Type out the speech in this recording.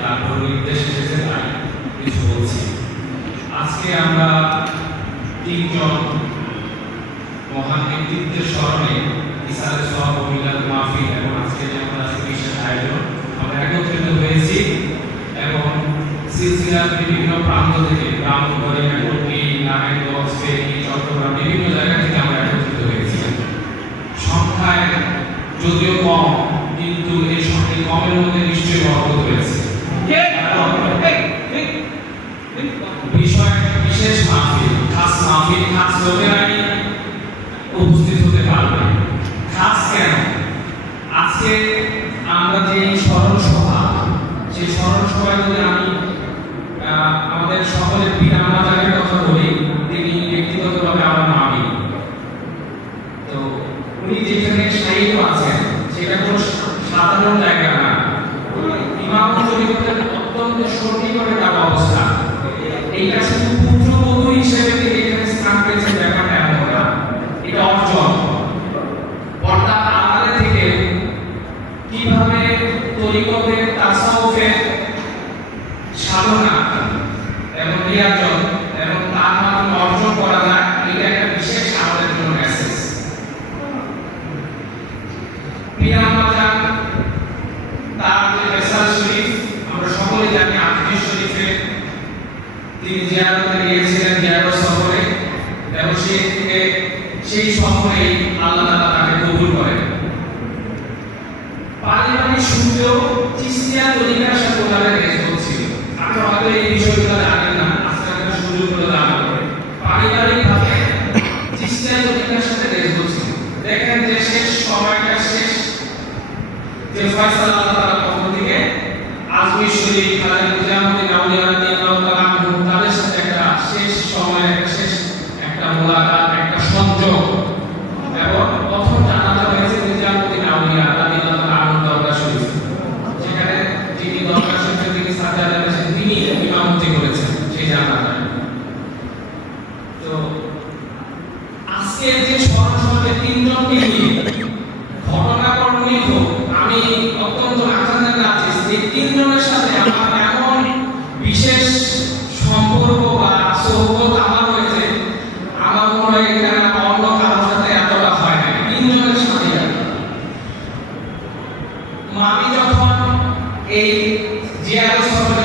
তারপর নির্দেশ এসেছে তাই কিছু বলছি। আজকে আমরা তিনজন মহান ব্যক্তিত্বের স্মরণে ইসারের সব মিলাদ মাহফিল এবং আজকে যে আমাদের বিশেষ আয়োজন আমরা একত্রিত হয়েছি এবং সিলসিলার বিভিন্ন প্রান্ত থেকে ব্রাহ্মণবাড়ি, মেট্রোপলি, নারায়ণগঞ্জ, ফেনী, চট্টগ্রাম বিভিন্ন জায়গা থেকে আমরা একত্রিত হয়েছি। সংখ্যায় যদিও কম কিন্তু এই সংখ্যা কমের মধ্যে নিশ্চয়ই বরকত রয়েছে। বিষয় বিশেষ মাহফিল, খাস মাহফিল, খাস লোকেরাই উপস্থিত হতে পারবে। খাস কেন? আজকে আমরা যে স্মরণ সভা, সেই স্মরণ সভায় যদি আমি আমাদের সকলের পিতা মাতার কথা বলি, তিনি ব্যক্তিগতভাবে আমার মামি। তো উনি যেখানে শায়িত আছেন সেটা কোনো সাধারণ জায়গা না, ইমাম শরীফের অত্যন্ত সঠিকভাবে তার অবস্থা। এইটা শুধু পুত্রবধূ হিসেবে তিনি এখানে স্থান পেয়েছেন ব্যাপারটা এমন না, এটা অর্জন। পর্দা আড়ালে থেকে কিভাবে তরিকতের তাসাউফের সাধনা এবং রিয়াজত এবং তার মাধ্যমে অর্জন করা যায়, এটা একটা বিশেষ আমাদের জন্য মেসেজ। পিয়ামাজান তার যে মেসাল শরীফ আমরা সকলেই জানি, আজমির শরীফে তিনি জিয়ারতে গিয়েছিলেন, জিয়ারত সফরে, এবং সেই সফরে আল্লাহ তাআলা তাকে কবুল করেন। পারিবারিক সূত্রেও চিশতিয়া তরিকার সাথে ওনাদের রেজত ছিল। আপনি হয়তো এই বিষয়গুলো জানেন না, আজকে একটা সুযোগ করে জানা করে পারিবারিকভাবে চিশতিয়া তরিকার সাথে রেজত ছিল। দেখেন যে শেষ সময়টা শেষ যে ফয়সাল আল্লাহ তাআলার পক্ষ থেকে আজমির শরীফ, খাজা নিজামুদ্দিন আউলিয়া রাদিয়াল্লাহু তাআলা আনহু তাদের সাথে একটা শেষ সময়, একটা শেষ একটা মোলাকাত, একটা সংযোগ, এবং প্রথম জানাজা হয়েছে নিজামুদ্দিন আউলিয়া রাদিয়াল্লাহু তাআলা আনহু দরগা শরীফ, যেখানে যিনি দরগা শরীফে তিনি সাজ্জাদা করেছেন, তিনি ইমামতি করেছেন সেই জানাজায়। তো আজকে যে স্মরণ সভাতে তিনজনকে নিয়ে ঘটনাক্রমে হোক, আমি অত্যন্ত আনন্দের আছি এই তিনজনের সাথে আমার এমন বিশেষ সম্পর্ক বা সৌহবত আমার হয়েছে, আমার মনে হয় এখানে অন্য কারোর সাথে এতটা হয় না, তিনজনের সাথে। মামি যখন এই জিয়ারত সফরে